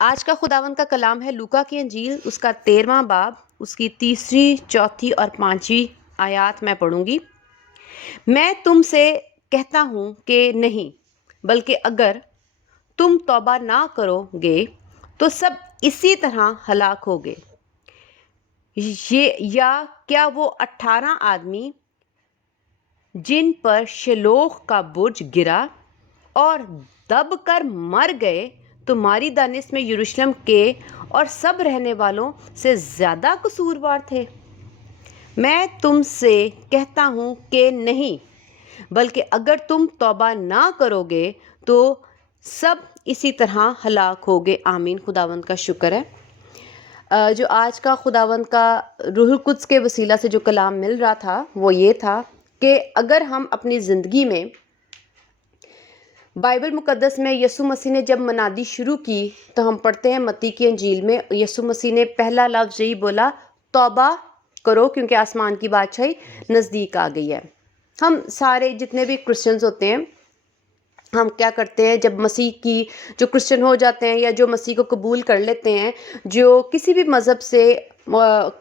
آج کا خداوند کا کلام ہے لوکا کی انجیل، اس کا 13واں باب، اس کی 3، 4 اور 5 آیات میں پڑھوں گی۔ میں تم سے کہتا ہوں کہ نہیں، بلکہ اگر تم توبہ نہ کرو گے تو سب اسی طرح ہلاک ہوگے۔ یا کیا وہ 18 آدمی جن پر شلوغ کا برج گرا اور دب کر مر گئے تمہاری دانش میں یروشلم کے اور سب رہنے والوں سے زیادہ قصوروار تھے؟ میں تم سے کہتا ہوں کہ نہیں، بلکہ اگر تم توبہ نہ کرو گے تو سب اسی طرح ہلاک ہوگے۔ آمین۔ خداوند کا شکر ہے۔ جو آج کا خداوند کا روح القدس کے وسیلہ سے جو کلام مل رہا تھا وہ یہ تھا کہ اگر ہم اپنی زندگی میں بائبل مقدس میں یسوع مسیح نے جب منادی شروع کی تو ہم پڑھتے ہیں متی کی انجیل میں یسوع مسیح نے پہلا لفظ یہی بولا، توبہ کرو کیونکہ آسمان کی بادشاہی نزدیک آ گئی ہے۔ ہم سارے جتنے بھی کرسچنز ہوتے ہیں، ہم کیا کرتے ہیں جب مسیح کی جو کرسچن ہو جاتے ہیں یا جو مسیح کو قبول کر لیتے ہیں، جو کسی بھی مذہب سے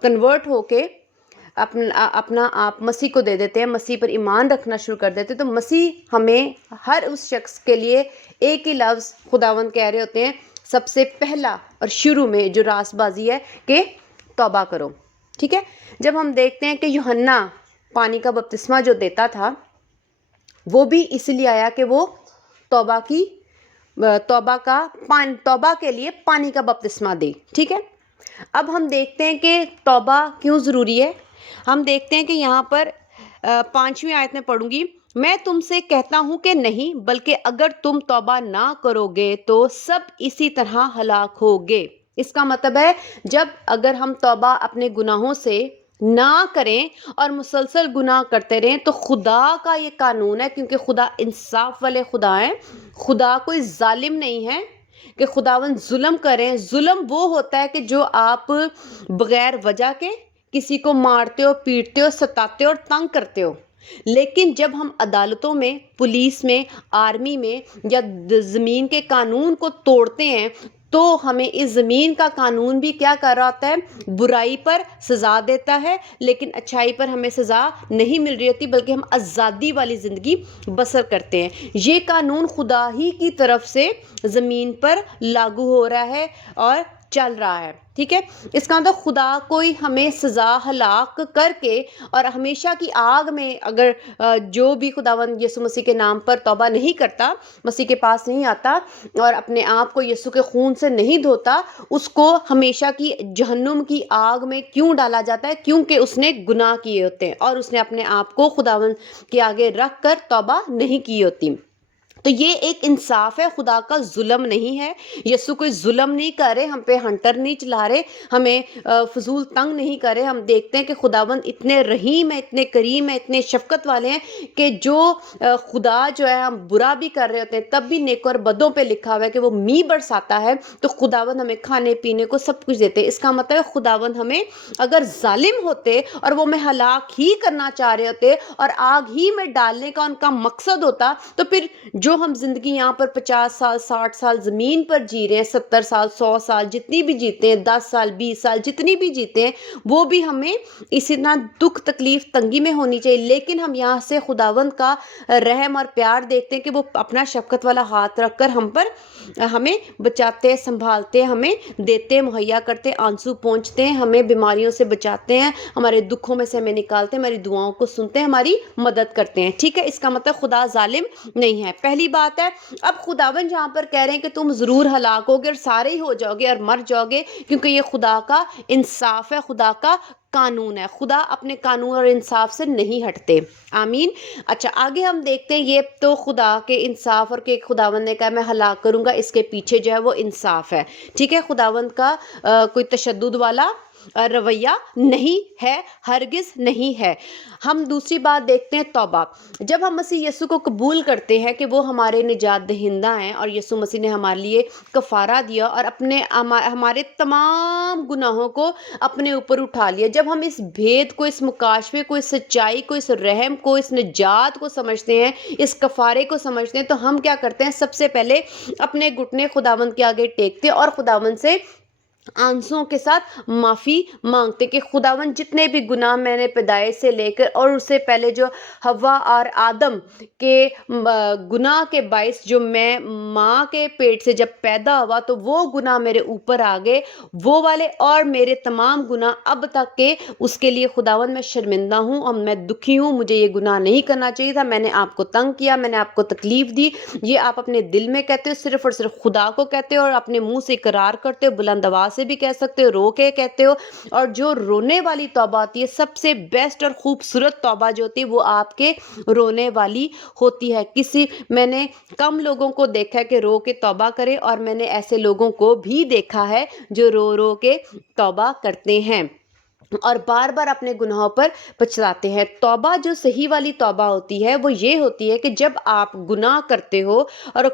کنورٹ ہو کے اپنا آپ مسیح کو دے دیتے ہیں، مسیح پر ایمان رکھنا شروع کر دیتے ہیں، تو مسیح ہمیں ہر اس شخص کے لیے ایک ہی لفظ خداوند کہہ رہے ہوتے ہیں، سب سے پہلا اور شروع میں جو راست بازی ہے کہ توبہ کرو۔ ٹھیک ہے۔ جب ہم دیکھتے ہیں کہ یوحنا پانی کا بپتسمہ جو دیتا تھا وہ بھی اس لیے آیا کہ وہ توبہ کے لیے پانی کا بپتسمہ دے۔ ٹھیک ہے۔ اب ہم دیکھتے ہیں کہ توبہ کیوں ضروری ہے۔ ہم دیکھتے ہیں کہ یہاں پر 5ویں آیت میں پڑھوں گی، میں تم سے کہتا ہوں کہ نہیں، بلکہ اگر تم توبہ نہ کرو گے تو سب اسی طرح ہلاک ہوگے۔ اس کا مطلب ہے جب اگر ہم توبہ اپنے گناہوں سے نہ کریں اور مسلسل گناہ کرتے رہیں تو خدا کا یہ قانون ہے، کیونکہ خدا انصاف والے خدا ہیں، خدا کوئی ظالم نہیں ہے کہ خداوند ظلم کریں۔ ظلم وہ ہوتا ہے کہ جو آپ بغیر وجہ کے کسی کو مارتے ہو، پیٹتے ہو، ستاتے ہو اور تنگ کرتے ہو۔ لیکن جب ہم عدالتوں میں، پولیس میں، آرمی میں یا زمین کے قانون کو توڑتے ہیں تو ہمیں اس زمین کا قانون بھی کیا کر رہا ہوتا ہے؟ برائی پر سزا دیتا ہے، لیکن اچھائی پر ہمیں سزا نہیں مل رہی ہوتی، بلکہ ہم آزادی والی زندگی بسر کرتے ہیں۔ یہ قانون خدا ہی کی طرف سے زمین پر لاگو ہو رہا ہے اور چل رہا ہے۔ ٹھیک ہے۔ اس کا مطلب خدا کوئی ہمیں سزا ہلاک کر کے اور ہمیشہ کی آگ میں اگر جو بھی خداوند یسوع مسیح کے نام پر توبہ نہیں کرتا، مسیح کے پاس نہیں آتا اور اپنے آپ کو یسوع کے خون سے نہیں دھوتا، اس کو ہمیشہ کی جہنم کی آگ میں کیوں ڈالا جاتا ہے؟ کیونکہ اس نے گناہ کیے ہوتے ہیں اور اس نے اپنے آپ کو خداوند کے آگے رکھ کر توبہ نہیں کی ہوتی۔ تو یہ ایک انصاف ہے، خدا کا ظلم نہیں ہے۔ یسوع کوئی ظلم نہیں کر رہے، ہم پہ ہنٹر نہیں چلا رہے، ہمیں فضول تنگ نہیں کر رہے۔ ہم دیکھتے ہیں کہ خداوند اتنے رحیم ہے، اتنے کریم ہے، اتنے شفقت والے ہیں کہ جو خدا جو ہے ہم برا بھی کر رہے ہوتے ہیں تب بھی نیک اور بدوں پہ لکھا ہوا ہے کہ وہ می برساتا ہے، تو خداوند ہمیں کھانے پینے کو سب کچھ دیتے ہیں۔ اس کا مطلب ہے خداوند ہمیں اگر ظالم ہوتے اور وہ ہمیں ہلاک ہی کرنا چاہ رہے ہوتے اور آگ ہی میں ڈالنے کا ان کا مقصد ہوتا، تو پھر جو ہم زندگی یہاں پر 50 سال 60 سال زمین پر جی رہے ہیں، 70 سال 100 سال جتنی بھی جیتے ہیں، 10 سال 20 سال جتنی بھی جیتے ہیں، وہ بھی ہمیں اسی طرح دکھ تکلیف تنگی میں ہونی چاہیے۔ لیکن ہم یہاں سے خداوند کا رحم اور پیار دیکھتے ہیں کہ وہ اپنا شفقت والا ہاتھ رکھ کر ہم پر ہمیں بچاتے، سنبھالتے، ہمیں دیتے، مہیا کرتے، آنسو پہنچتے ہیں، ہمیں بیماریوں سے بچاتے ہیں، ہمارے دکھوں میں سے ہمیں نکالتے ہیں، ہماری دعاؤں کو سنتے ہیں، ہماری مدد کرتے ہیں۔ ٹھیک ہے۔ اس کا مطلب خدا ظالم نہیں ہے۔ پہلی بات ہے۔ اب خداوند جہاں پر کہہ رہے ہیں کہ تم ضرور ہلاک ہوگے اور سارے ہی ہو جاؤ گے اور مر جاؤ گے، کیونکہ یہ خدا کا انصاف ہے، خدا کا قانون ہے۔ خدا اپنے قانون اور انصاف سے نہیں ہٹتے۔ آمین۔ اچھا، آگے ہم دیکھتے ہیں، یہ تو خدا کے انصاف اور کہ خداوند نے کہا میں ہلاک کروں گا، اس کے پیچھے جو ہے وہ انصاف ہے۔ ٹھیک ہے۔ خداوند کا کوئی تشدد والا رویہ نہیں ہے، ہرگز نہیں ہے۔ ہم دوسری بات دیکھتے ہیں توبہ۔ جب ہم مسیح یسوع کو قبول کرتے ہیں کہ وہ ہمارے نجات دہندہ ہیں اور یسوع مسیح نے ہمارے لیے کفارہ دیا اور ہمارے تمام گناہوں کو اپنے اوپر اٹھا لیا، جب ہم اس بھید کو، اس مکاشفے کو، اس سچائی کو، اس رحم کو، اس نجات کو سمجھتے ہیں، اس کفارے کو سمجھتے ہیں، تو ہم کیا کرتے ہیں؟ سب سے پہلے اپنے گھٹنے خداوند کے آگے ٹیکتے اور خداوند سے آنسوؤں کے ساتھ معافی مانگتے کہ خداوند جتنے بھی گناہ میں نے پیدائش سے لے کر اور اس سے پہلے جو حوا اور آدم کے گناہ کے باعث جو میں ماں کے پیٹ سے جب پیدا ہوا تو وہ گناہ میرے اوپر آ گئے، وہ والے اور میرے تمام گناہ اب تک کے، اس کے لیے خداوند میں شرمندہ ہوں اور میں دکھی ہوں، مجھے یہ گناہ نہیں کرنا چاہیے تھا، میں نے آپ کو تنگ کیا، میں نے آپ کو تکلیف دی، یہ آپ اپنے دل میں کہتے ہو، صرف اور صرف خدا کو کہتے ہو اور اپنے منہ سے اقرار کرتے ہو، بلند آواز سے بھی کہہ سکتے ہو، رو کے کہتے ہو۔ اور جو رونے والی توبہ ہوتی ہے، سب سے بیسٹ اور خوبصورت توبہ جو ہوتی ہے وہ آپ کے رونے والی ہوتی ہے۔ میں نے کم لوگوں کو دیکھا ہے کہ رو کے توبہ کرے، اور میں نے ایسے لوگوں کو بھی دیکھا ہے جو رو رو کے توبہ کرتے ہیں اور بار بار اپنے گناہوں پر پچھتاتے ہیں۔ توبہ جو صحیح والی توبہ ہوتی ہے وہ یہ ہوتی ہے کہ جب آپ گناہ کرتے ہو اور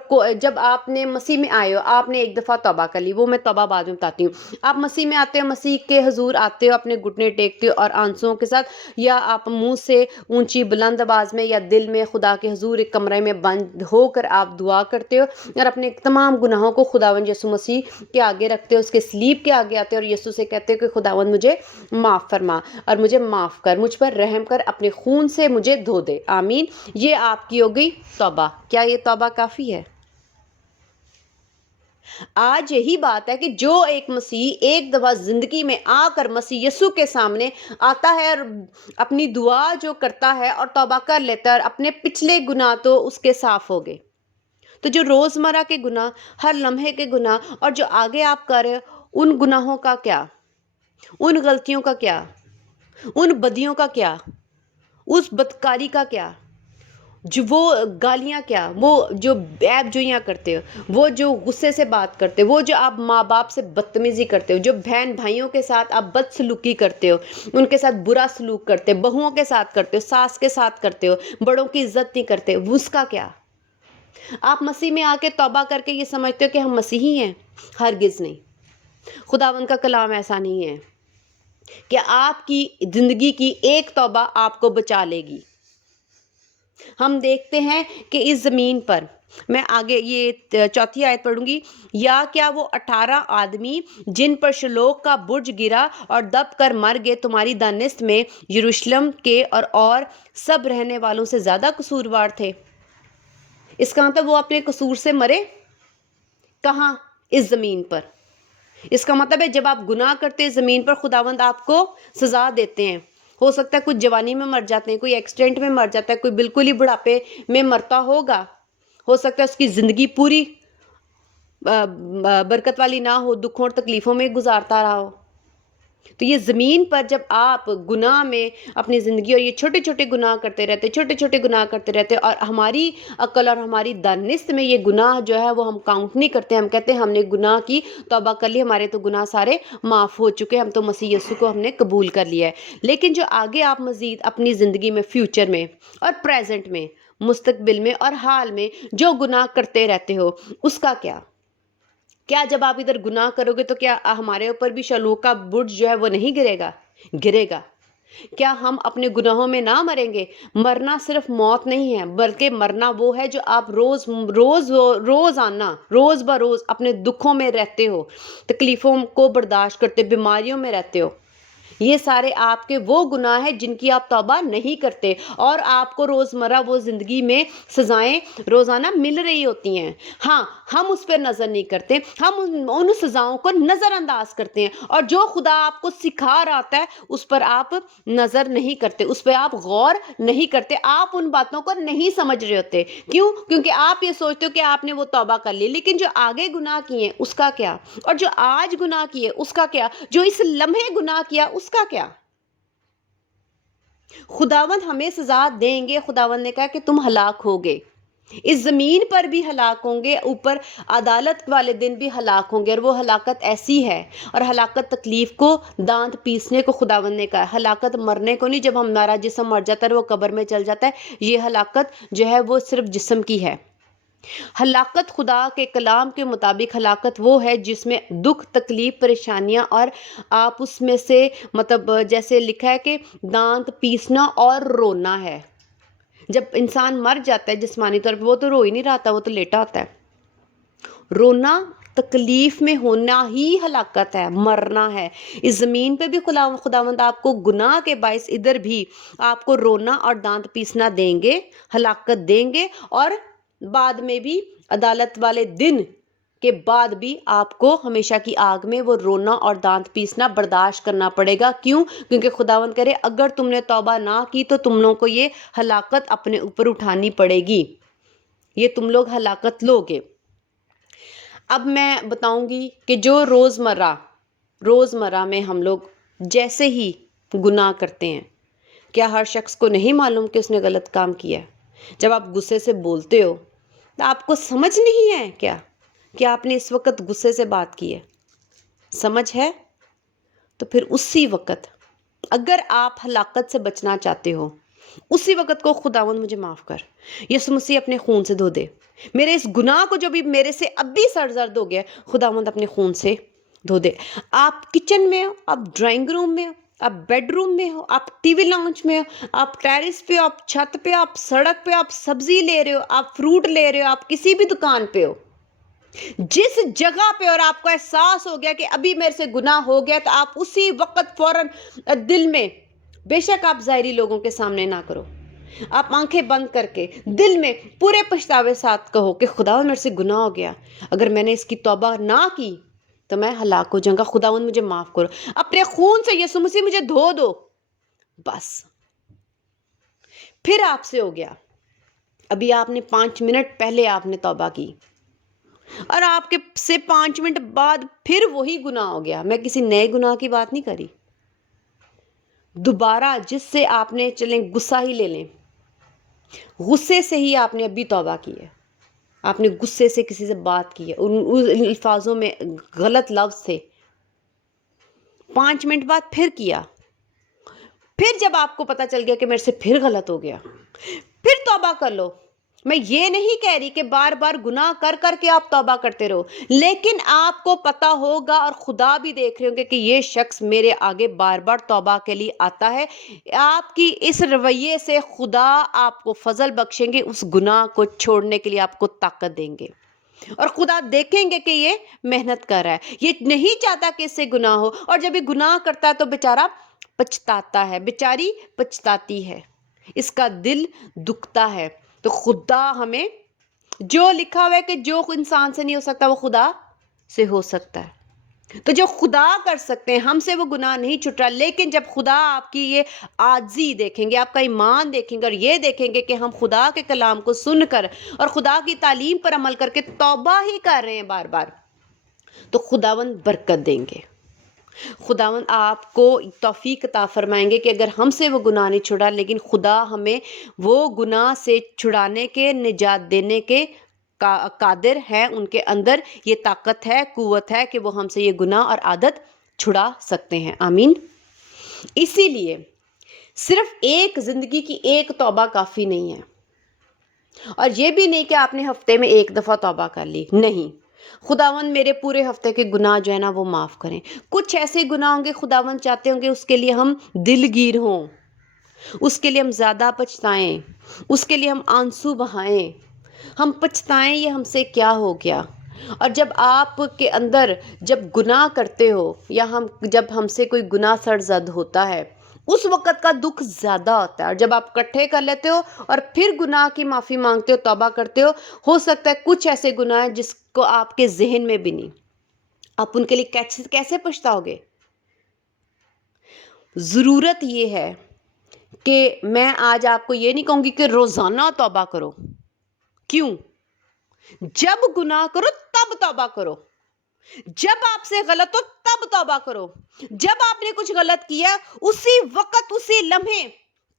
جب آپ نے مسیح میں آئے ہو، آپ نے ایک دفعہ توبہ کر لی، وہ میں توبہ بعد میں بتاتی ہوں۔ آپ مسیح میں آتے ہو، مسیح کے حضور آتے ہو، اپنے گھٹنے ٹیکتے ہو اور آنسوؤں کے ساتھ، یا آپ منہ سے اونچی بلند آواز میں یا دل میں خدا کے حضور ایک کمرے میں بند ہو کر آپ دعا کرتے ہو اور اپنے تمام گناہوں کو خداوند یسوع مسیح کے آگے رکھتے ہو، اس کے صلیب کے آگے آتے ہو اور یسوع سے کہتے ہو کہ خداوند مجھے معاف فرما اور مجھے معاف کر، مجھ پر رحم کر، اپنے خون سے مجھے دھو دے، آمین۔ یہ آپ کی ہو گئی توبہ۔ کیا یہ توبہ کافی ہے؟ آج یہی بات ہے کہ جو ایک مسیح ایک دفعہ زندگی میں آ کر مسیح یسوع کے سامنے آتا ہے اور اپنی دعا جو کرتا ہے اور توبہ کر لیتا ہے اور اپنے پچھلے گناہ تو اس کے صاف ہو گئے، تو جو روزمرہ کے گناہ، ہر لمحے کے گناہ اور جو آگے آپ کر رہے ہو، ان گناہوں کا کیا؟ ان غلطیوں کا کیا؟ ان بدیوں کا کیا؟ اس بدکاری کا کیا؟ جو وہ گالیاں کیا؟ وہ جو عیب جوئیاں کرتے ہو، وہ جو غصے سے بات کرتے ہو، وہ جو آپ ماں باپ سے بدتمیزی کرتے ہو، جو بہن بھائیوں کے ساتھ آپ بد سلوکی کرتے ہو، ان کے ساتھ برا سلوک کرتے ہو، بہوؤں کے ساتھ کرتے ہو، ساس کے ساتھ کرتے ہو، بڑوں کی عزت نہیں کرتے، اس کا کیا؟ آپ مسیح میں آ کے توبہ کر کے یہ سمجھتے ہو کہ ہم مسیحی ہیں؟ ہرگز نہیں۔ خداوند کا کلام ایسا نہیں ہے کہ آپ کی زندگی کی ایک توبہ آپ کو بچا لے گی۔ ہم دیکھتے ہیں کہ اس زمین پر، میں آگے یہ چوتھی آیت پڑھوں گی، یا کیا وہ 18 آدمی جن پر شلوک کا برج گرا اور دب کر مر گئے تمہاری دانست میں یروشلم کے اور سب رہنے والوں سے زیادہ قصوروار تھے؟ اس کا مطلب وہ اپنے قصور سے مرے کہاں؟ اس زمین پر۔ اس کا مطلب ہے جب آپ گناہ کرتے ہیں زمین پر، خداوند آپ کو سزا دیتے ہیں۔ ہو سکتا ہے کچھ جوانی میں مر جاتے ہیں، کوئی ایکسیڈنٹ میں مر جاتا ہے، کوئی بالکل ہی بڑھاپے میں مرتا ہوگا، ہو سکتا ہے اس کی زندگی پوری برکت والی نہ ہو، دکھوں اور تکلیفوں میں گزارتا رہا ہو۔ تو یہ زمین پر جب آپ گناہ میں اپنی زندگی اور یہ چھوٹے چھوٹے گناہ کرتے رہتے، چھوٹے چھوٹے گناہ کرتے رہتے، اور ہماری عقل اور ہماری دانست میں یہ گناہ جو ہے وہ ہم کاؤنٹ نہیں کرتے، ہم کہتے ہیں ہم نے گناہ کی توبہ کر لی، ہمارے تو گناہ سارے معاف ہو چکے، ہم تو مسیح یسوع کو ہم نے قبول کر لیا ہے۔ لیکن جو آگے آپ مزید اپنی زندگی میں، فیوچر میں اور پریزنٹ میں، مستقبل میں اور حال میں جو گناہ کرتے رہتے ہو، اس کا کیا؟ کیا جب آپ ادھر گناہ کرو گے تو کیا ہمارے اوپر بھی شلوک کا برج جو ہے وہ نہیں گرے گا؟ گرے گا۔ کیا ہم اپنے گناہوں میں نہ مریں گے؟ مرنا صرف موت نہیں ہے، بلکہ مرنا وہ ہے جو آپ روزانہ روز بروز اپنے دکھوں میں رہتے ہو، تکلیفوں کو برداشت کرتے، بیماریوں میں رہتے ہو۔ یہ سارے آپ کے وہ گناہ ہیں جن کی آپ توبہ نہیں کرتے، اور آپ کو روزمرہ وہ زندگی میں سزائیں روزانہ مل رہی ہوتی ہیں۔ ہاں، ہم اس پہ نظر نہیں کرتے، ہم ان سزاؤں کو نظر انداز کرتے ہیں، اور جو خدا آپ کو سکھا رہا ہے اس پر آپ نظر نہیں کرتے، اس پہ آپ غور نہیں کرتے، آپ ان باتوں کو نہیں سمجھ رہے ہوتے۔ کیوں؟ کیونکہ آپ یہ سوچتے ہو کہ آپ نے وہ توبہ کر لی، لیکن جو آگے گناہ کیے اس کا کیا؟ اور جو آج گناہ کیے اس کا کیا؟ جو اس لمحے گناہ کیا اس کا کیا؟ خداوند ہمیں سزا دیں گے، خداوند نے کہا کہ تم ہلاک ہوگے، اس زمین پر بھی ہلاک ہوں گے، اوپر عدالت والے دن بھی ہلاک ہوں گے، اور وہ ہلاکت ایسی ہے، اور ہلاکت تکلیف کو دانت پیسنے کو خداوند نے کہا، ہلاکت مرنے کو نہیں، جب ہمارا جسم مر جاتا ہے وہ قبر میں چل جاتا ہے، یہ ہلاکت جو ہے وہ صرف جسم کی ہے۔ ہلاکت خدا کے کلام کے مطابق ہلاکت وہ ہے جس میں دکھ، تکلیف، پریشانیاں، اور آپ اس میں سے مطلب جیسے لکھا ہے کہ دانت پیسنا اور رونا ہے۔ جب انسان مر جاتا ہے جسمانی طور پہ، وہ تو رو ہی نہیں رہا تھا، وہ تو لیٹا ہوتا ہے۔ رونا، تکلیف میں ہونا ہی ہلاکت ہے، مرنا ہے۔ اس زمین پہ بھی خداوند آپ کو گناہ کے باعث ادھر بھی آپ کو رونا اور دانت پیسنا دیں گے، ہلاکت دیں گے، اور بعد میں بھی عدالت والے دن کے بعد بھی آپ کو ہمیشہ کی آگ میں وہ رونا اور دانت پیسنا برداشت کرنا پڑے گا۔ کیوں؟ کیونکہ خداوند کرے اگر تم نے توبہ نہ کی تو تم لوگوں کو یہ ہلاکت اپنے اوپر اٹھانی پڑے گی، یہ تم لوگ ہلاکت لوگے۔ اب میں بتاؤں گی کہ جو روزمرہ میں ہم لوگ جیسے ہی گناہ کرتے ہیں، کیا ہر شخص کو نہیں معلوم کہ اس نے غلط کام کیا ہے؟ جب آپ غصے سے بولتے ہو تو آپ کو سمجھ نہیں ہے کیا کہ آپ نے اس وقت غصے سے بات کی ہے؟ سمجھ ہے؟ تو پھر اسی وقت اگر آپ ہلاکت سے بچنا چاہتے ہو، اسی وقت کو خداوند مجھے معاف کر، یسوع مسیح اپنے خون سے دھو دے میرے اس گناہ کو، جو بھی میرے سے اب بھی سرزد ہو گیا، خداوند اپنے خون سے دھو دے۔ آپ کچن میں ہو، آپ ڈرائنگ روم میں ہو، آپ بیڈ روم میں ہو، آپ ٹی وی لاؤنج میں ہو، آپ ٹیرس پہ ہو، آپ چھت پہ، آپ سڑک پہ، آپ سبزی لے رہے ہو، آپ فروٹ لے رہے ہو، آپ کسی بھی دکان پہ ہو، جس جگہ پہ اور آپ کو احساس ہو گیا کہ ابھی میرے سے گناہ ہو گیا، تو آپ اسی وقت فوراً دل میں، بے شک آپ ظاہری لوگوں کے سامنے نہ کرو، آپ آنکھیں بند کر کے دل میں پورے پچھتاوے ساتھ کہو کہ خداوند میرے سے گناہ ہو گیا، اگر میں نے اس کی توبہ نہ کی تو میں ہلاک ہو جاؤں گا، خداوند مجھے معاف کرو، اپنے خون سے یسوع مسیح مجھے دھو دو، بس پھر آپ سے ہو گیا۔ ابھی آپ نے 5 منٹ پہلے آپ نے توبہ کی، اور آپ کے سے 5 منٹ بعد پھر وہی گناہ ہو گیا۔ میں کسی نئے گناہ کی بات نہیں کری، دوبارہ جس سے آپ نے، چلیں غصہ ہی لے لیں، غصے سے ہی آپ نے ابھی توبہ کی ہے، آپ نے غصے سے کسی سے بات کی ہے، ان الفاظوں میں غلط لفظ تھے، 5 منٹ بعد پھر کیا، پھر جب آپ کو پتہ چل گیا کہ میرے سے پھر غلط ہو گیا، پھر توبہ کر لو۔ میں یہ نہیں کہہ رہی کہ بار بار گناہ کر کر کے آپ توبہ کرتے رہو، لیکن آپ کو پتہ ہوگا اور خدا بھی دیکھ رہے ہوں گے کہ یہ شخص میرے آگے بار بار توبہ کے لیے آتا ہے۔ آپ کی اس رویے سے خدا آپ کو فضل بخشیں گے، اس گناہ کو چھوڑنے کے لیے آپ کو طاقت دیں گے، اور خدا دیکھیں گے کہ یہ محنت کر رہا ہے، یہ نہیں چاہتا کہ اس سے گناہ ہو، اور جب یہ گناہ کرتا ہے تو بیچارہ پچھتاتا ہے، بیچاری پچھتاتی ہے، اس کا دل دکھتا ہے۔ تو خدا ہمیں، جو لکھا ہوا ہے کہ جو انسان سے نہیں ہو سکتا وہ خدا سے ہو سکتا ہے، تو جو خدا کر سکتے ہیں ہم سے وہ گناہ نہیں چھٹ رہا، لیکن جب خدا آپ کی یہ عاجزی دیکھیں گے، آپ کا ایمان دیکھیں گے، اور یہ دیکھیں گے کہ ہم خدا کے کلام کو سن کر اور خدا کی تعلیم پر عمل کر کے توبہ ہی کر رہے ہیں بار بار، تو خداوند برکت دیں گے، خداوند آپ کو توفیق عطا فرمائیں گے کہ اگر ہم سے وہ گناہ نہیں چھڑا، لیکن خدا ہمیں وہ گناہ سے چھڑانے کے، نجات دینے کے قادر ہے، ان کے اندر یہ طاقت ہے، قوت ہے کہ وہ ہم سے یہ گناہ اور عادت چھڑا سکتے ہیں۔ آمین۔ اسی لیے صرف ایک زندگی کی ایک توبہ کافی نہیں ہے، اور یہ بھی نہیں کہ آپ نے ہفتے میں ایک دفعہ توبہ کر لی، نہیں، خداوند میرے پورے ہفتے کے گناہ جو ہے نا وہ معاف کریں۔ کچھ ایسے گناہ ہوں گے خداوند چاہتے ہوں گے اس کے لیے ہم دلگیر ہوں، اس کے لیے ہم زیادہ پچھتائیں، اس کے لیے ہم آنسو بہائیں، ہم پچھتائیں یہ ہم سے کیا ہو گیا۔ اور جب آپ کے اندر جب گناہ کرتے ہو، یا جب ہم سے کوئی گناہ سرزد ہوتا ہے، اس وقت کا دکھ زیادہ ہوتا ہے، اور جب آپ اکٹھے کر لیتے ہو اور پھر گناہ کی معافی مانگتے ہو، توبہ کرتے ہو سکتا ہے کچھ ایسے گناہ ہیں جس کو آپ کے ذہن میں بھی نہیں، آپ ان کے لیے کیسے پچھتاؤ گے۔ ضرورت یہ ہے کہ میں آج آپ کو یہ نہیں کہوں گی کہ روزانہ توبہ کرو، کیوں؟ جب گناہ کرو تب توبہ کرو، جب آپ سے غلط ہو تب توبہ کرو، جب آپ نے کچھ غلط کیا اسی وقت، اسی لمحے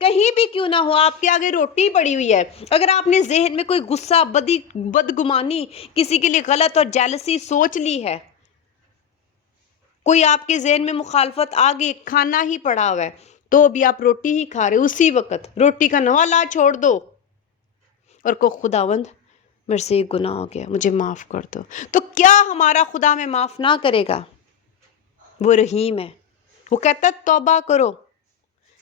کہیں بھی کیوں نہ ہو، آپ کے آگے روٹی پڑی ہوئی ہے، اگر آپ نے ذہن میں کوئی غصہ، بدگمانی، کسی کے لیے غلط اور جیلسی سوچ لی ہے، کوئی آپ کے ذہن میں مخالفت آ گئی، کھانا ہی پڑا ہوا ہے، تو بھی آپ روٹی ہی کھا رہے، اسی وقت روٹی کا نوالا چھوڑ دو اور کو خداوند میرے سے یہ گناہ ہو گیا، مجھے معاف کر دو، تو کیا ہمارا خدا میں معاف نہ کرے گا؟ وہ رحیم ہے، وہ کہتا ہے توبہ کرو۔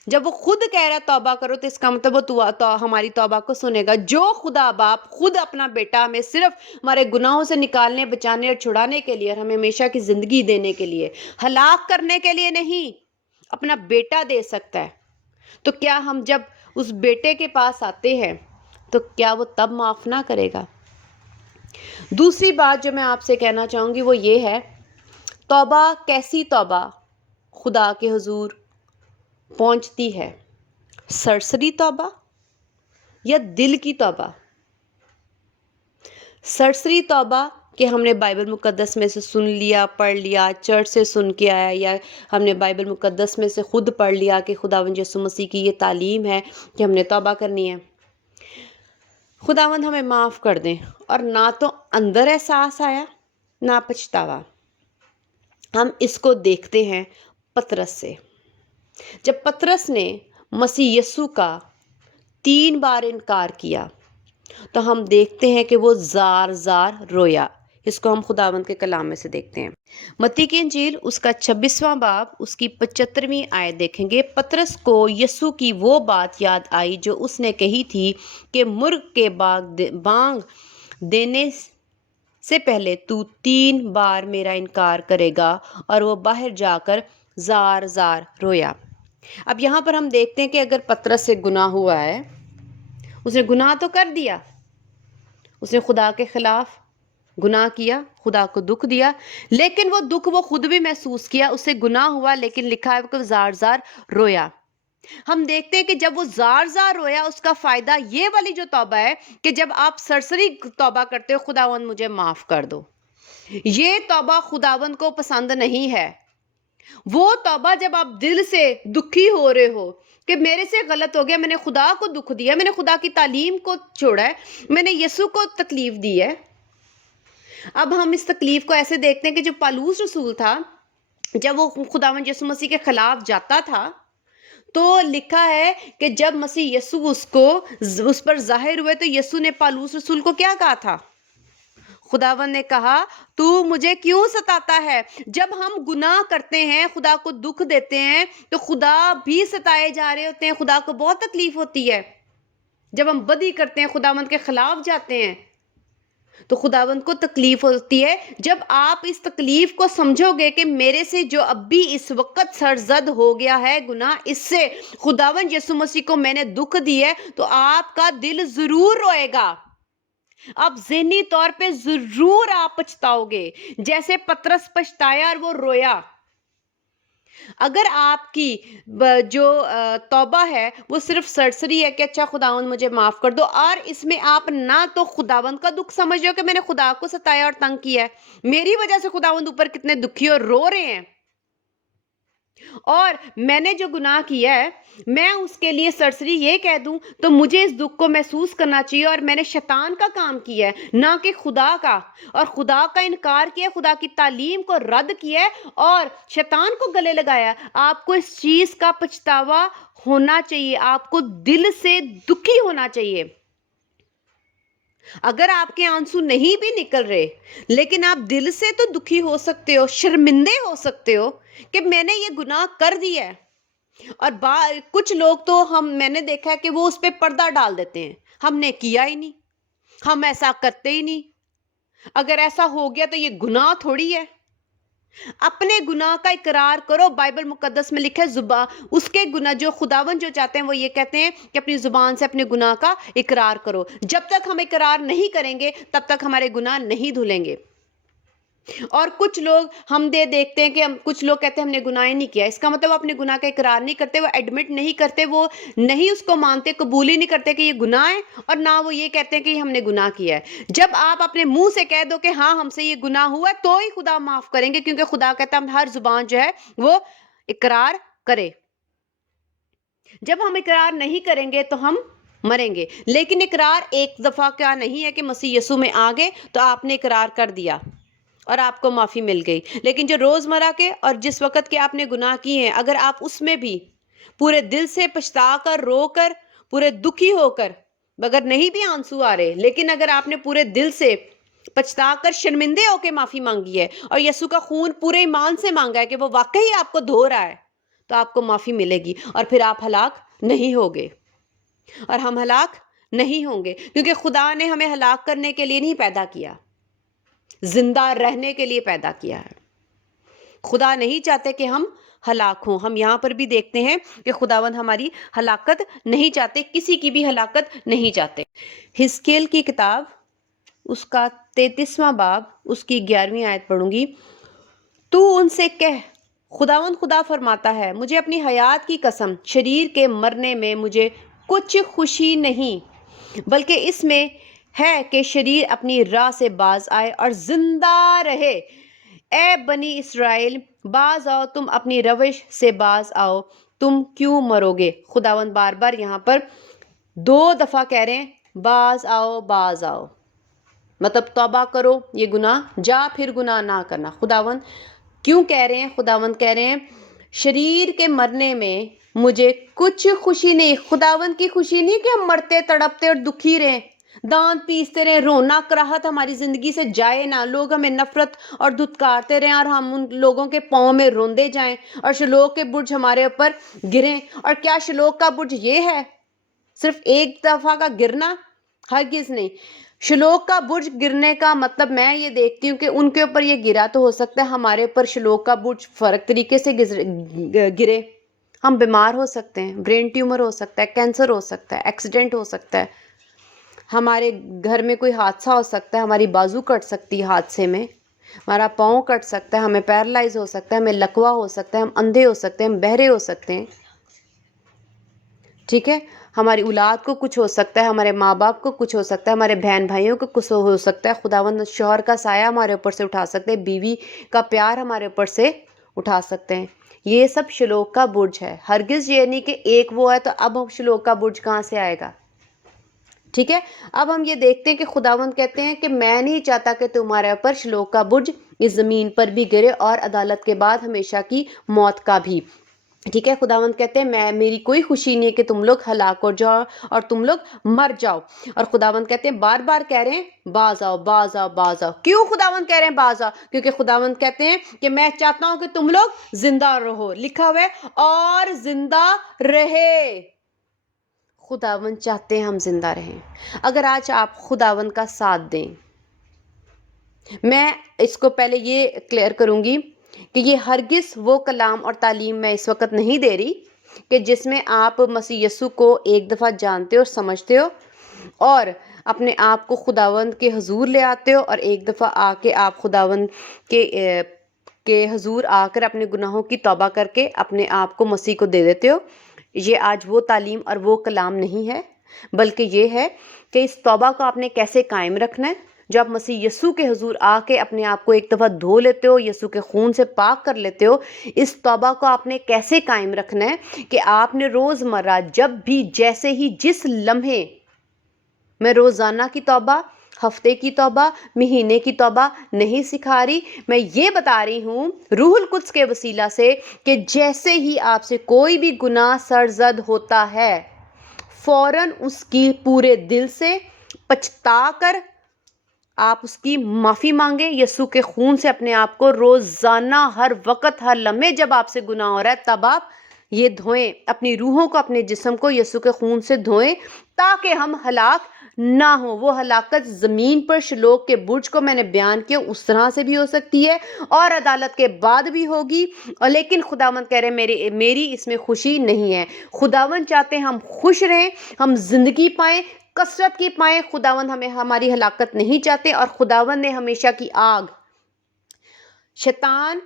جب وہ خود کہہ رہا ہے توبہ کرو، تو اس کا مطلب وہ ہماری توبہ کو سنے گا۔ جو خدا باپ خود اپنا بیٹا ہمیں صرف ہمارے گناہوں سے نکالنے، بچانے اور چھڑانے کے لیے اور ہمیں ہمیشہ کی زندگی دینے کے لیے، ہلاک کرنے کے لیے نہیں، اپنا بیٹا دے سکتا ہے، تو کیا ہم جب اس بیٹے کے پاس آتے ہیں تو کیا وہ تب معاف نہ کرے گا؟ دوسری بات جو میں آپ سے کہنا چاہوں گی وہ یہ ہے، توبہ کیسی توبہ خدا کے حضور پہنچتی ہے؟ سرسری توبہ یا دل کی توبہ؟ سرسری توبہ کہ ہم نے بائبل مقدس میں سے سن لیا، پڑھ لیا، چرچ سے سن کے آیا، یا ہم نے بائبل مقدس میں سے خود پڑھ لیا کہ خداوند یسوع مسیح کی یہ تعلیم ہے کہ ہم نے توبہ کرنی ہے۔ خداوند ہمیں معاف کر دیں، اور نہ تو اندر احساس آیا نہ پچھتاوا۔ ہم اس کو دیکھتے ہیں پطرس سے۔ جب پطرس نے مسیح یسوع کا 3 بار انکار کیا تو ہم دیکھتے ہیں کہ وہ زار زار رویا۔ اس کو ہم خداوند کے کلام میں سے دیکھتے ہیں۔ متی کی انجیل اس کا 26واں باب اس کی 75ویں آیت دیکھیں گے۔ پطرس کو یسوع کی وہ بات یاد آئی جو اس نے کہی تھی کہ مرغ کے بانگ دینے سے پہلے تو 3 بار میرا انکار کرے گا، اور وہ باہر جا کر زار زار رویا۔ اب یہاں پر ہم دیکھتے ہیں کہ اگر پطرس سے گناہ ہوا ہے، اس نے گناہ تو کر دیا، اس نے خدا کے خلاف گناہ کیا، خدا کو دکھ دیا، لیکن وہ دکھ وہ خود بھی محسوس کیا، اس سے گناہ ہوا، لیکن لکھا ہے کہ زار زار رویا۔ ہم دیکھتے ہیں کہ جب وہ زار زار رویا، اس کا فائدہ یہ والی جو توبہ ہے کہ جب آپ سرسری توبہ کرتے ہو، خداوند مجھے معاف کر دو، یہ توبہ خداوند کو پسند نہیں ہے۔ وہ توبہ جب آپ دل سے دکھی ہو رہے ہو کہ میرے سے غلط ہو گیا، میں نے خدا کو دکھ دیا، میں نے خدا کی تعلیم کو چھوڑا ہے، میں نے یسوع کو تکلیف دی ہے۔ اب ہم اس تکلیف کو ایسے دیکھتے ہیں کہ جو پالوس رسول تھا، جب وہ خداوند یسوع مسیح کے خلاف جاتا تھا، تو لکھا ہے کہ جب مسیح یسوع اس پر ظاہر ہوئے تو یسوع نے پالوس رسول کو کیا کہا تھا؟ خداوند نے کہا تو مجھے کیوں ستاتا ہے؟ جب ہم گناہ کرتے ہیں، خدا کو دکھ دیتے ہیں، تو خدا بھی ستائے جا رہے ہوتے ہیں، خدا کو بہت تکلیف ہوتی ہے۔ جب ہم بدی کرتے ہیں، خداوند کے خلاف جاتے ہیں، تو خداوند کو تکلیف ہوتی ہے۔ جب آپ اس تکلیف کو سمجھو گے کہ میرے سے جو اب بھی اس وقت سرزد ہو گیا ہے گناہ، اس سے خداوند یسوع مسیح کو میں نے دکھ دی ہے، تو آپ کا دل ضرور روئے گا، اب ذہنی طور پہ ضرور آپ پچھتاؤ گے، جیسے پطرس پچھتایا اور وہ رویا۔ اگر آپ کی جو توبہ ہے وہ صرف سرسری ہے کہ اچھا خداوند مجھے معاف کر دو، اور اس میں آپ نہ تو خداوند کا دکھ سمجھ رہے ہو کہ میں نے خدا کو ستایا اور تنگ کیا ہے، میری وجہ سے خداوند اوپر کتنے دکھی اور رو رہے ہیں، اور میں نے جو گناہ کیا ہے میں اس کے لیے سرسری یہ کہہ دوں تو مجھے اس دکھ کو محسوس کرنا چاہیے، اور میں نے شیطان کا کام کیا ہے نہ کہ خدا کا، اور خدا کا انکار کیا، خدا کی تعلیم کو رد کیا ہے اور شیطان کو گلے لگایا۔ آپ کو اس چیز کا پچھتاوا ہونا چاہیے، آپ کو دل سے دکھی ہونا چاہیے۔ اگر آپ کے آنسو نہیں بھی نکل رہے، لیکن آپ دل سے تو دکھی ہو سکتے ہو، شرمندے ہو سکتے ہو کہ میں نے یہ گناہ کر دیا ہے۔ اور کچھ لوگ تو میں نے دیکھا ہے کہ وہ اس پہ پردہ ڈال دیتے ہیں، ہم نے کیا ہی نہیں، ہم ایسا کرتے ہی نہیں، اگر ایسا ہو گیا تو یہ گناہ تھوڑی ہے۔ اپنے گناہ کا اقرار کرو، بائبل مقدس میں لکھا ہے اس کے گناہ جو خداوند جو چاہتے ہیں وہ یہ کہتے ہیں کہ اپنی زبان سے اپنے گناہ کا اقرار کرو۔ جب تک ہم اقرار نہیں کریں گے تب تک ہمارے گناہ نہیں دھلیں گے۔ اور کچھ لوگ دیکھتے ہیں کہ کچھ لوگ کہتے ہیں ہم نے گناہ ہی نہیں کیا، اس کا مطلب وہ اپنے گناہ کا اقرار نہیں کرتے، وہ ایڈمٹ نہیں کرتے، وہ نہیں اس کو مانتے، قبول ہی نہیں کرتے کہ یہ گناہ ہے، اور نہ وہ یہ کہتے ہیں کہ ہم نے گناہ کیا ہے۔ جب آپ اپنے منہ سے کہہ دو کہ ہاں ہم سے یہ گناہ ہوا ہے تو ہی خدا معاف کریں گے، کیونکہ خدا کہتا ہے ہر زبان جو ہے وہ اقرار کرے۔ جب ہم اقرار نہیں کریں گے تو ہم مریں گے. لیکن اقرار ایک دفعہ کیا نہیں ہے کہ مسیح یسوع میں آ گئے تو آپ نے اقرار کر دیا اور آپ کو معافی مل گئی. لیکن جو روزمرہ کے اور جس وقت کے آپ نے گناہ کیے ہیں، اگر آپ اس میں بھی پورے دل سے پچھتا کر، رو کر، پورے دکھی ہو کر، مگر نہیں بھی آنسو آ رہے، لیکن اگر آپ نے پورے دل سے پچھتا کر شرمندے ہو کے معافی مانگی ہے اور یسوع کا خون پورے ایمان سے مانگا ہے کہ وہ واقعی آپ کو دھو رہا ہے، تو آپ کو معافی ملے گی اور پھر آپ ہلاک نہیں ہوگے. اور ہم ہلاک نہیں ہوں گے، کیونکہ خدا نے ہمیں ہلاک کرنے کے لیے نہیں پیدا کیا، زندہ رہنے کے لیے پیدا کیا ہے. خدا نہیں چاہتے کہ ہم ہلاک ہوں. ہم یہاں پر بھی دیکھتے ہیں کہ خداوند ہماری ہلاکت نہیں چاہتے، کسی کی بھی ہلاکت نہیں چاہتے. حزقیل کی کتاب، اس کا 33واں باب، اس کی 11ویں آیت پڑھوں گی. تو ان سے کہہ، خداوند خدا فرماتا ہے، مجھے اپنی حیات کی قسم، شریر کے مرنے میں مجھے کچھ خوشی نہیں، بلکہ اس میں ہے کہ شریر اپنی راہ سے باز آئے اور زندہ رہے. اے بنی اسرائیل، باز آؤ، تم اپنی روش سے باز آؤ، تم کیوں مرو گے؟ خداوند بار بار یہاں پر 2 دفعہ کہہ رہے ہیں باز آؤ، باز آؤ، مطلب توبہ کرو، یہ گناہ جا پھر گناہ نہ کرنا. خداوند کیوں کہہ رہے ہیں؟ خداوند کہہ رہے ہیں شریر کے مرنے میں مجھے کچھ خوشی نہیں. خداوند کی خوشی نہیں کہ ہم مرتے تڑپتے اور دکھی رہیں، دانت پیستے رہیں، رونا کراہت ہماری زندگی سے جائے نہ، لوگ ہمیں نفرت اور دھتکارتے رہیں اور ہم ان لوگوں کے پاؤں میں روندے جائیں اور شلوک کے برج ہمارے اوپر گریں. اور کیا شلوک کا برج یہ ہے صرف ایک دفعہ کا گرنا؟ ہرگز نہیں. شلوک کا برج گرنے کا مطلب میں یہ دیکھتی ہوں کہ ان کے اوپر یہ گرا تو ہو سکتا ہے ہمارے اوپر شلوک کا برج فرق طریقے سے گرے. ہم بیمار ہو سکتے ہیں، برین ٹیومر ہو سکتا ہے، کینسر ہو سکتا ہے، ایکسیڈنٹ ہو سکتا ہے، ہمارے گھر میں کوئی حادثہ ہو سکتا ہے، ہماری بازو کٹ سکتی ہے حادثے میں، ہمارا پاؤں کٹ سکتا ہے، ہمیں پیرالائز ہو سکتا ہے، ہمیں لکوا ہو سکتا ہے، ہم اندھے ہو سکتے ہیں، ہم بہرے ہو سکتے ہیں. ٹھیک ہے، ہماری اولاد کو کچھ ہو سکتا ہے، ہمارے ماں باپ کو کچھ ہو سکتا ہے، ہمارے بہن بھائیوں کو کچھ ہو سکتا ہے. خداوند شوہر کا سایہ ہمارے اوپر سے اٹھا سکتے ہیں، بیوی کا پیار ہمارے اوپر سے اٹھا سکتے ہیں. یہ سب شلوک کا برج ہے. ہرگز یہ نہیں کہ ایک وہ ہے تو اب شلوک کا برج کہاں سے آئے گا. ٹھیک ہے، اب ہم یہ دیکھتے ہیں کہ خداوند کہتے ہیں کہ میں نہیں چاہتا کہ تمہارے اوپر شلوک کا برج اس زمین پر بھی گرے اور عدالت کے بعد ہمیشہ کی موت کا بھی. ٹھیک ہے، خداوند کہتے ہیں میری کوئی خوشی نہیں ہے کہ تم لوگ ہلاک ہو جاؤ اور تم لوگ مر جاؤ. اور خداوند کہتے ہیں بار بار کہہ رہے ہیں باز آؤ، باز آؤ، باز آؤ. کیوں خداوند کہہ رہے ہیں باز آؤ؟ کیونکہ خداوند کہتے ہیں کہ میں چاہتا ہوں کہ تم لوگ زندہ رہو. لکھا ہوا ہے اور زندہ رہے. خداوند چاہتے ہیں ہم زندہ رہیں. اگر آج آپ خداوند کا ساتھ دیں، میں اس کو پہلے یہ کلیئر کروں گی کہ یہ ہرگز وہ کلام اور تعلیم میں اس وقت نہیں دے رہی کہ جس میں آپ مسیح یسوع کو ایک دفعہ جانتے ہو، سمجھتے ہو اور اپنے آپ کو خداوند کے حضور لے آتے ہو اور ایک دفعہ آ کے آپ خداوند کے حضور آ کر اپنے گناہوں کی توبہ کر کے اپنے آپ کو مسیح کو دے دیتے ہو. یہ آج وہ تعلیم اور وہ کلام نہیں ہے، بلکہ یہ ہے کہ اس توبہ کو آپ نے کیسے قائم رکھنا ہے. جو آپ مسیح یسوع کے حضور آ کے اپنے آپ کو ایک دفعہ دھو لیتے ہو، یسوع کے خون سے پاک کر لیتے ہو، اس توبہ کو آپ نے کیسے قائم رکھنا ہے کہ آپ نے روزمرہ جب بھی جیسے ہی جس لمحے، میں روزانہ کی توبہ، ہفتے کی توبہ، مہینے کی توبہ نہیں سکھا رہی، میں یہ بتا رہی ہوں روح القدس کے وسیلہ سے کہ جیسے ہی آپ سے کوئی بھی گناہ سرزد ہوتا ہے، فوراً اس کی پورے دل سے پچھتا کر آپ اس کی معافی مانگیں. یسوع کے خون سے اپنے آپ کو روزانہ، ہر وقت، ہر لمحے جب آپ سے گناہ ہو رہا ہے تب آپ یہ دھوئیں، اپنی روحوں کو، اپنے جسم کو یسوع کے خون سے دھوئیں تاکہ ہم ہلاک نہ ہوں. وہ ہلاکت زمین پر شلوک کے برج کو میں نے بیان کیا اس طرح سے بھی ہو سکتی ہے اور عدالت کے بعد بھی ہوگی. اور لیکن خداوند کہہ رہے ہیں میری اس میں خوشی نہیں ہے. خداوند چاہتے ہیں ہم خوش رہیں، ہم زندگی پائیں، کثرت کی پائیں. خداوند ہمیں ہماری ہلاکت نہیں چاہتے اور خداوند نے ہمیشہ کی آگ شیطان،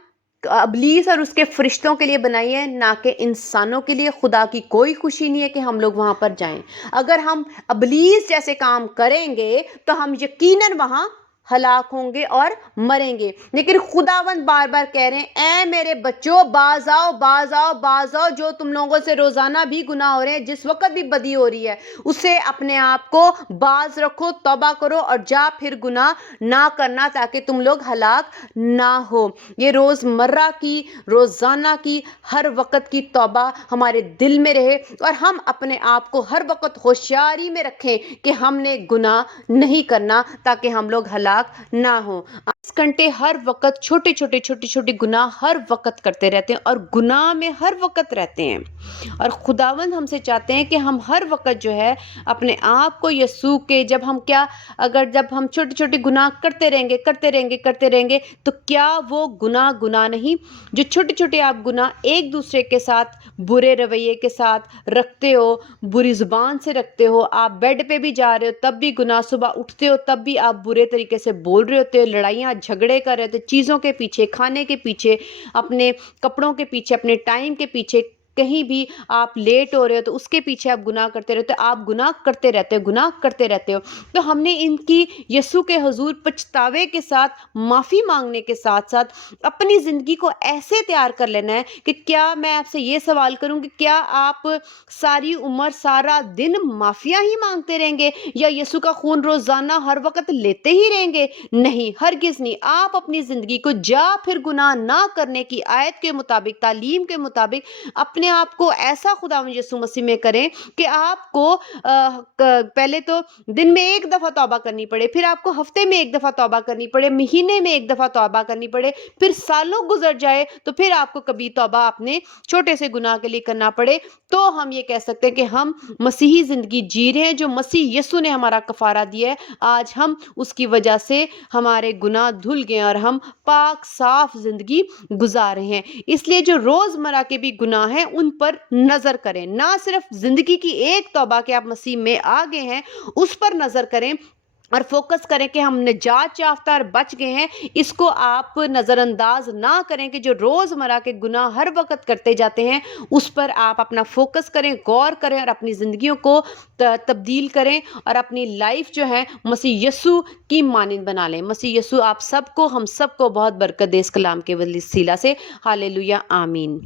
ابلیس اور اس کے فرشتوں کے لیے بنائی ہے، نہ کہ انسانوں کے لیے. خدا کی کوئی خوشی نہیں ہے کہ ہم لوگ وہاں پر جائیں. اگر ہم ابلیس جیسے کام کریں گے تو ہم یقیناً وہاں ہلاک ہوں گے اور مریں گے۔ لیکن خداوند بار بار کہہ رہے ہیں اے میرے بچوں باز آؤ باز آؤ باز آؤ، جو تم لوگوں سے روزانہ بھی گناہ ہو رہے ہیں، جس وقت بھی بدی ہو رہی ہے، اسے اپنے آپ کو باز رکھو، توبہ کرو اور جا پھر گناہ نہ کرنا تاکہ تم لوگ ہلاک نہ ہو۔ یہ روز مرہ کی، روزانہ کی، ہر وقت کی توبہ ہمارے دل میں رہے اور ہم اپنے آپ کو ہر وقت ہوشیاری میں رکھیں کہ ہم نے گناہ نہیں کرنا تاکہ ہم لوگ ہلاک نہ ہوں۔ 24 گھنٹے ہر وقت چھوٹے چھوٹے گناہ ہر وقت کرتے رہتے ہیں اور گناہ میں ہر وقت رہتے ہیں، اور خداوند ہم سے چاہتے ہیں کہ ہم ہر وقت جو ہے اپنے آپ کو یسوع کے جب ہم چھوٹے چھوٹے گناہ کرتے رہیں گے تو کیا وہ گناہ نہیں؟ جو چھوٹے چھوٹے آپ گناہ ایک دوسرے کے ساتھ برے رویے کے ساتھ رکھتے ہو، بری زبان سے رکھتے ہو، آپ بیڈ پہ بھی جا رہے ہو تب بھی گناہ، صبح اٹھتے ہو تب بھی آپ برے طریقے سے بول رہے ہوتے ہو، لڑائیاں جھگڑے کر رہے ہوتے، چیزوں کے پیچھے، کھانے کے پیچھے، اپنے کپڑوں کے پیچھے، اپنے ٹائم کے پیچھے، کہیں بھی آپ لیٹ ہو رہے ہو تو اس کے پیچھے آپ گناہ کرتے رہتے ہو، آپ گناہ کرتے رہتے ہو، تو ہم نے ان کی یسوع کے حضور پچھتاوے کے ساتھ، معافی مانگنے کے ساتھ ساتھ اپنی زندگی کو ایسے تیار کر لینا ہے کہ کیا میں آپ سے یہ سوال کروں کہ کیا آپ ساری عمر سارا دن معافیاں ہی مانگتے رہیں گے یا یسوع کا خون روزانہ ہر وقت لیتے ہی رہیں گے؟ نہیں، ہرگز نہیں۔ آپ اپنی زندگی کو جا پھر گناہ نہ کرنے کی آیت کے مطابق، تعلیم کے مطابق اپنے آپ کو ایسا خداوند یسوع مسیح میں کریں کہ آپ کو پہلے تو دن میں ایک دفعہ توبہ کرنی پڑے، پھر آپ کو ہفتے میں ایک دفعہ توبہ کرنی پڑے، مہینے میں ایک دفعہ توبہ کرنی پڑے، پھر سالوں گزر جائے تو پھر آپ کو کبھی توبہ اپنے چھوٹے سے گناہ کے لیے کرنا پڑے، تو ہم یہ کہہ سکتے ہیں کہ ہم مسیحی زندگی جی رہے ہیں جو مسیح یسوع نے ہمارا کفارہ دیا ہے۔ آج ہم اس کی وجہ سے ہمارے گناہ دھل گئے اور ہم پاک صاف زندگی گزار رہے ہیں۔ اس لیے جو روزمرہ کے بھی گناہ ہیں ان پر نظر کریں، نہ صرف زندگی کی ایک توبہ کہ آپ مسیح میں آ گئے ہیں اس پر نظر کریں اور فوکس کریں کہ ہم نجات یافتہ اور بچ گئے ہیں، اس کو آپ نظر انداز نہ کریں کہ جو روزمرہ کے گناہ ہر وقت کرتے جاتے ہیں اس پر آپ اپنا فوکس کریں، غور کریں اور اپنی زندگیوں کو تبدیل کریں اور اپنی لائف جو ہے مسیح یسوع کی مانند بنا لیں۔ مسیح یسوع آپ سب کو، ہم سب کو بہت برکت دے اس کلام کے وسیلہ سے۔ ہاللیلویہ، آمین۔